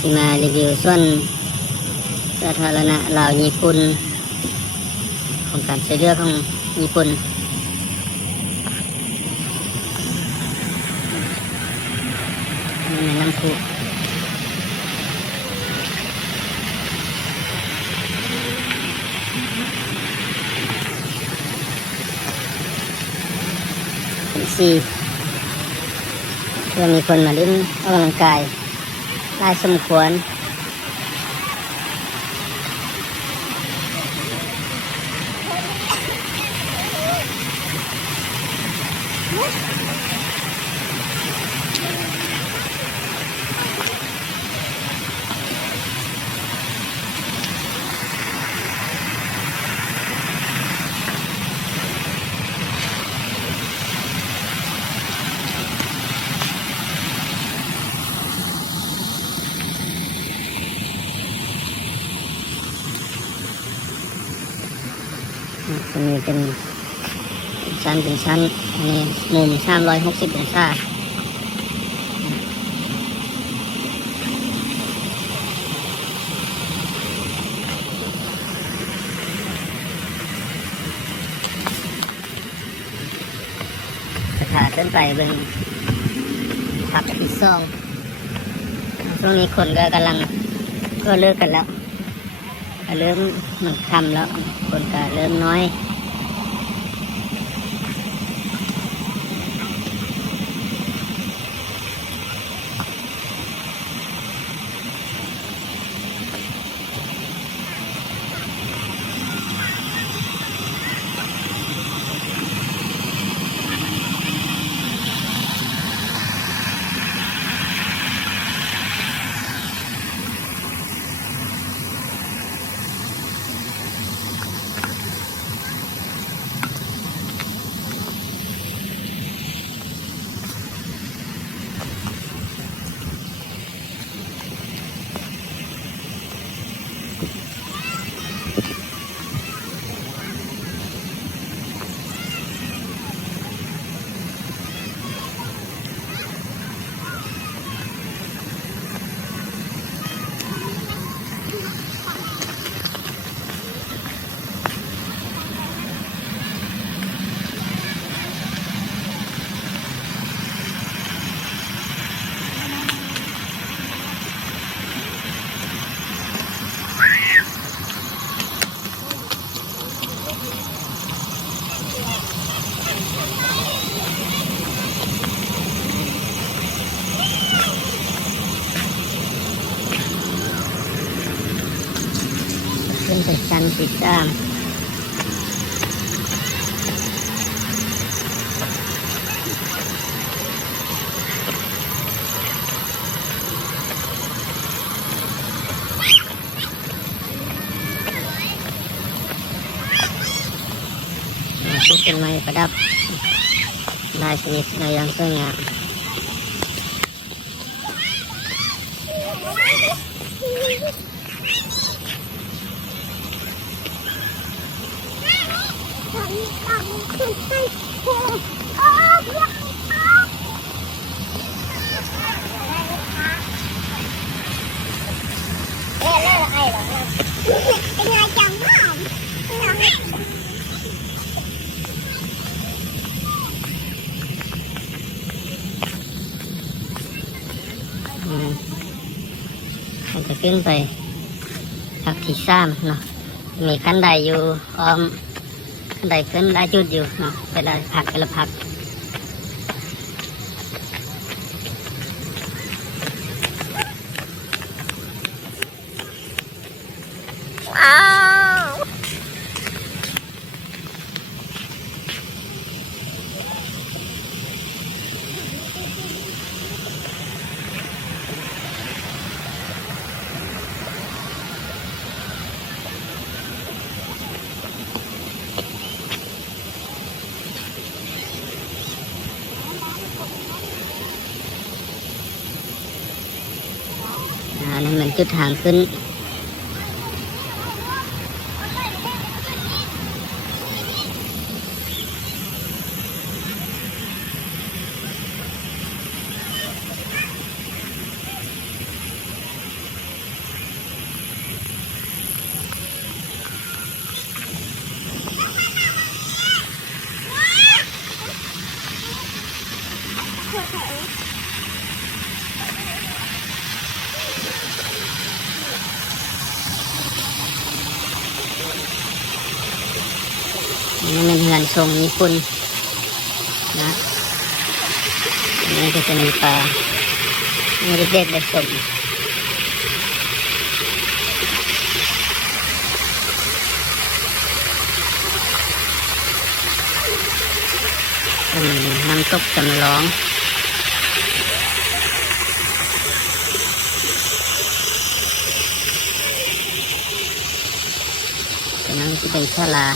สิมารีวิวส่วนสาธารณะลาวญี่ปุ่นของการใช้เรือของญี่ปุ่นนี่แม่น้ำพุสี่เพื่อมีคนมาเล่นออกกำลังกายได้สมควรจะมีเป็นชั้นเป็นชั้นอันนี้มุม360องศาขาขึ้นไปเป็นพักที่2ช่วงนี้คนก็กำลังก็เลิกกันแล้วเริ่มมันค่ำแล้วคนก็เริ่มน้อยขึ้นไปชั้นที่3เป็นไม้ประดับลายชนิดในอย่างสวยงามมันจะขึ้นไปพักที่3เนาะมีขั้นใดอยู่ขั้นใดขึ้นได้จุดอยู่เนาะเวลาพักเวลาพักนั่นมันจุดทางขึ้น น นี่เป็นเงินทรงญี่ปุ่นนะอันนี้ก็จะมีปลามีเด็กๆได้ชมน้ำตกจำลองตรงนั้นจะเป็นศาลา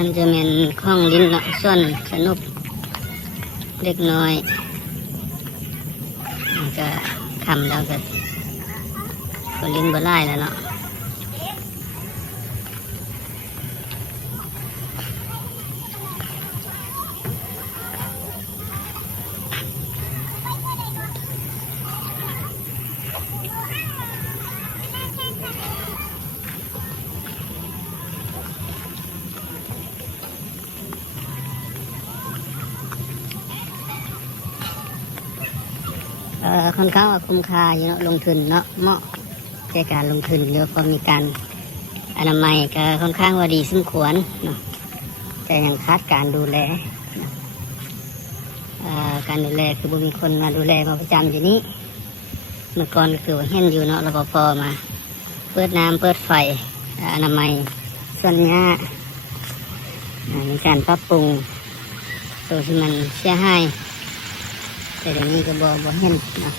นั่นจะเป็นข้องลิ้นเนาะส่วนสนุกเล็กน้อยมันก็ทำแล้วก็ลิ้นบ่ไล่แล้วเนาะค่อนข้างว่าคุ้มค่าอยู่เนาะลงทุนเนาะเหมาะแก่การลงทุนเยอะพอมีการอนามัยก็ค่อนข้างว่าดีสมควรเนาะแต่ยังขาดการดูแลการดูแลคือบุมีคนมาดูแลมาประจำอยู่นี้เมื่อก่อนก็คือว่าเห็นอยู่เนาะรปภมาเปิดน้ำเปิดไฟอนามัยสัญญามีการปรับปรุงตัวที่มันเสียหายแต่เดี๋ยวนี้ก็บ่เห็นเนาะ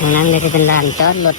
ทางนั้นก็จะเป็นลานจอดรถ